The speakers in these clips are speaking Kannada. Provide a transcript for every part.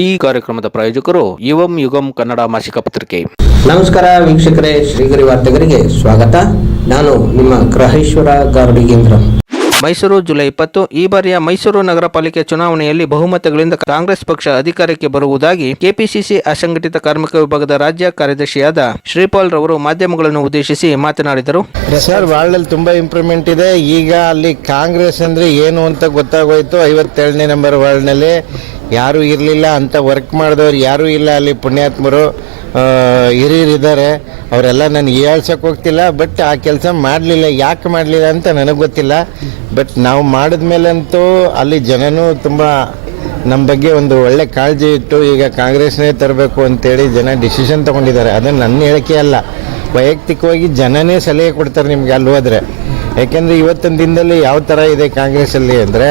ಈ ಕಾರ್ಯಕ್ರಮದ ಪ್ರಾಯೋಜಕರು ಯುವಂ ಯುಗಂ ಕನ್ನಡ ಮಾಸಿಕ ಪತ್ರಿಕೆ. ನಮಸ್ಕಾರ ವೀಕ್ಷಕರೇ ಶ್ರೀಗರಿ ವಾರ್ತೆಗರಿಗೆ ಸ್ವಾಗತ. ನಾನು ನಿಮ್ಮ ಗ್ರಹೇಶ್ವರ ಗಾರ್ಡಿಗೇಂದ್ರ. ಮೈಸೂರು ಜುಲೈ ಇಪ್ಪತ್ತು ಈ ಬಾರಿಯ ಮೈಸೂರು ನಗರ ಪಾಲಿಕೆ ಚುನಾವಣೆಯಲ್ಲಿ ಬಹುಮತಗಳಿಂದ ಕಾಂಗ್ರೆಸ್ ಪಕ್ಷ ಅಧಿಕಾರಕ್ಕೆ ಬರುವುದಾಗಿ ಕೆಪಿಸಿಸಿ ಅಸಂಘಟಿತ ಕಾರ್ಮಿಕ ವಿಭಾಗದ ರಾಜ್ಯ ಕಾರ್ಯದರ್ಶಿಯಾದ ಶ್ರೀಪಾಲ್ ರವರು ಮಾಧ್ಯಮಗಳನ್ನು ಉದ್ದೇಶಿಸಿ ಮಾತನಾಡಿದರು. ಸರ್ ವಾರ್ಡಲ್ಲಿ ತುಂಬಾ ಇಂಪ್ರೂವ್ಮೆಂಟ್ ಇದೆ. ಈಗ ಅಲ್ಲಿ ಕಾಂಗ್ರೆಸ್ ಅಂದ್ರೆ ಏನು ಅಂತ ಗೊತ್ತಾಗೋಯ್ತು. ಐವತ್ತೇಳನೇ ನಂಬರ್ ವಾರ್ಡ್ನಲ್ಲಿ ಯಾರೂ ಇರಲಿಲ್ಲ ಅಂತ ವರ್ಕ್ ಮಾಡಿದವ್ರು ಯಾರೂ ಇಲ್ಲ. ಅಲ್ಲಿ ಪುಣ್ಯಾತ್ಮರು ಹಿರಿಯರು ಹಿರಿಯರಿದ್ದಾರೆ ಅವರೆಲ್ಲ ನನಗೆ ಹೇಳ್ಸೋಕೆ ಹೋಗ್ತಿಲ್ಲ ಬಟ್ ಆ ಕೆಲಸ ಮಾಡಲಿಲ್ಲ. ಯಾಕೆ ಮಾಡಲಿಲ್ಲ ಅಂತ ನನಗೆ ಗೊತ್ತಿಲ್ಲ. ಬಟ್ ನಾವು ಮಾಡಿದ ಮೇಲಂತೂ ಅಲ್ಲಿ ಜನನೂ ತುಂಬ ನಮ್ಮ ಬಗ್ಗೆ ಒಂದು ಒಳ್ಳೆ ಕಾಳಜಿ ಇಟ್ಟು ಈಗ ಕಾಂಗ್ರೆಸ್ನೇ ತರಬೇಕು ಅಂತೇಳಿ ಜನ ಡಿಸಿಷನ್ ತೊಗೊಂಡಿದ್ದಾರೆ. ಅದು ನನ್ನ ಹೇಳಿಕೆ ಅಲ್ಲ. ವೈಯಕ್ತಿಕವಾಗಿ ಜನನೇ ಸಲಹೆ ಕೊಡ್ತಾರೆ ನಿಮಗೆ ಅಲ್ಲಿ ಹೋದರೆ. ಯಾಕೆಂದರೆ ಇವತ್ತಿನ ದಿನದಲ್ಲಿ ಯಾವ ಥರ ಇದೆ ಕಾಂಗ್ರೆಸ್ಸಲ್ಲಿ ಅಂದರೆ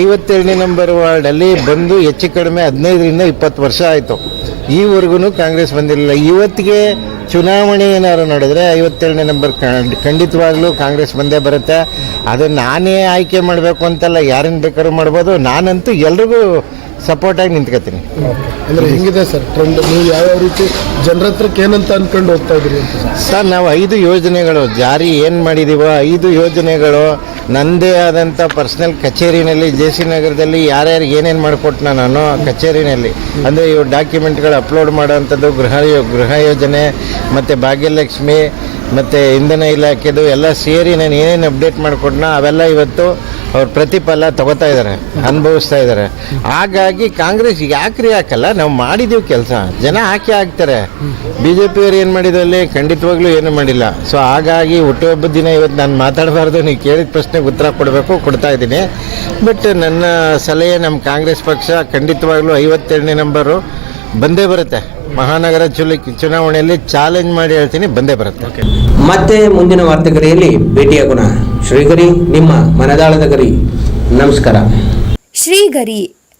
ಐವತ್ತೆರಡನೇ ನಂಬರ್ ವಾರ್ಡಲ್ಲಿ ಬಂದು ಹೆಚ್ಚು ಕಡಿಮೆ ಹದಿನೈದರಿಂದ ಇಪ್ಪತ್ತು ವರ್ಷ ಆಯಿತು. ಈವರೆಗೂ ಕಾಂಗ್ರೆಸ್ ಬಂದಿರಲಿಲ್ಲ. ಇವತ್ತಿಗೆ ಚುನಾವಣೆ ಏನಾದ್ರು ನೋಡಿದ್ರೆ ಐವತ್ತೆರಡನೇ ನಂಬರ್ ಖಂಡಿತವಾಗ್ಲೂ ಕಾಂಗ್ರೆಸ್ ಬಂದೇ ಬರುತ್ತೆ. ಅದು ನಾನೇ ಆಯ್ಕೆ ಮಾಡಬೇಕು ಅಂತಲ್ಲ ಯಾರನ್ನು ಬೇಕಾದ್ರೂ ಮಾಡ್ಬೋದು. ನಾನಂತೂ ಎಲ್ರಿಗೂ ಸಪೋರ್ಟಾಗಿ ನಿಂತ್ಕೋತೀನಿ ಅಂದ್ರೆ ಹೆಂಗಿದೆ ಸರ್ ಟ್ರೆಂಡ್ ನೀವು ಯಾವ್ಯಾವ ರೀತಿ ಜನರ ಹತ್ರಕ್ಕೆ ಏನಂತ ಅನ್ಕೊಂಡು ಹೋಗ್ತಾ ಇದ್ರಿ ಅಂತ ಸರ್? ನಾವು ಐದು ಯೋಜನೆಗಳು ಜಾರಿ ಏನು ಮಾಡಿದೀವೋ ಐದು ಯೋಜನೆಗಳು ನನ್ನದೇ ಆದಂಥ ಪರ್ಸ್ನಲ್ ಕಚೇರಿನಲ್ಲಿ ಜೆ ಸಿ ನಗರದಲ್ಲಿ ಯಾರ್ಯಾರಿಗೆ ಏನೇನು ಮಾಡಿಕೊಟ್ನ ನಾನು ಕಚೇರಿನಲ್ಲಿ. ಅಂದರೆ ಇವು ಡಾಕ್ಯುಮೆಂಟ್ಗಳು ಅಪ್ಲೋಡ್ ಮಾಡೋವಂಥದ್ದು ಗೃಹ ಗೃಹ ಯೋಜನೆ ಮತ್ತು ಭಾಗ್ಯಲಕ್ಷ್ಮಿ ಮತ್ತು ಇಂಧನ ಇಲಾಖೆದು ಎಲ್ಲ ಸೇರಿ ನಾನು ಏನೇನು ಅಪ್ಡೇಟ್ ಮಾಡಿಕೊಟ್ನ ಅವೆಲ್ಲ ಇವತ್ತು ಅವ್ರ ಪ್ರತಿಫಲ ತಗೋತಾ ಇದ್ದಾರೆ ಅನುಭವಿಸ್ತಾ ಇದ್ದಾರೆ ಹಾಗಾಗಿ ಕಾಂಗ್ರೆಸ್ ಯಾಕ್ರಿ ಹಾಕಲ್ಲ? ನಾವು ಮಾಡಿದೀವಿ ಕೆಲಸ. ಜನ ಹಾಕಿ ಹಾಕ್ತಾರೆ ಬಿ ಜೆ ಪಿಯವ್ರು ಏನು ಮಾಡಿದ್ರಲ್ಲಿ? ಖಂಡಿತವಾಗ್ಲೂ ಏನು ಮಾಡಿಲ್ಲ. ಸೊ ಹಾಗಾಗಿ ಹುಟ್ಟುಹಬ್ಬದ ದಿನ ಇವತ್ತು ನಾನು ಮಾತಾಡಬಾರ್ದು. ನೀವು ಕೇಳಿದ ಪ್ರಶ್ನೆಗೆ ಉತ್ತರ ಕೊಡಬೇಕು ಕೊಡ್ತಾ ಇದ್ದೀನಿ. ಬಟ್ ನನ್ನ ಸಲಹೆ ನಮ್ಮ ಕಾಂಗ್ರೆಸ್ ಪಕ್ಷ ಖಂಡಿತವಾಗ್ಲೂ ಐವತ್ತೆರಡನೇ ನಂಬರು ಬಂದೇ ಬರುತ್ತೆ. ಮಹಾನಗರ ಚುಲಿ ಚುನಾವಣೆಯಲ್ಲಿ ಚಾಲೆಂಜ್ ಮಾಡಿ ಹೇಳ್ತೀನಿ ಬಂದೇ ಬರುತ್ತೆ. ಮತ್ತೆ ಮುಂದಿನ ವಾರ್ತೆಗರಿಯಲ್ಲಿ ಭೇಟಿಯಾಗೋಣ. ಶ್ರೀಗರಿ ನಿಮ್ಮ ಮನದಾಳದ ಗರಿ. ನಮಸ್ಕಾರ. ಶ್ರೀಗರಿ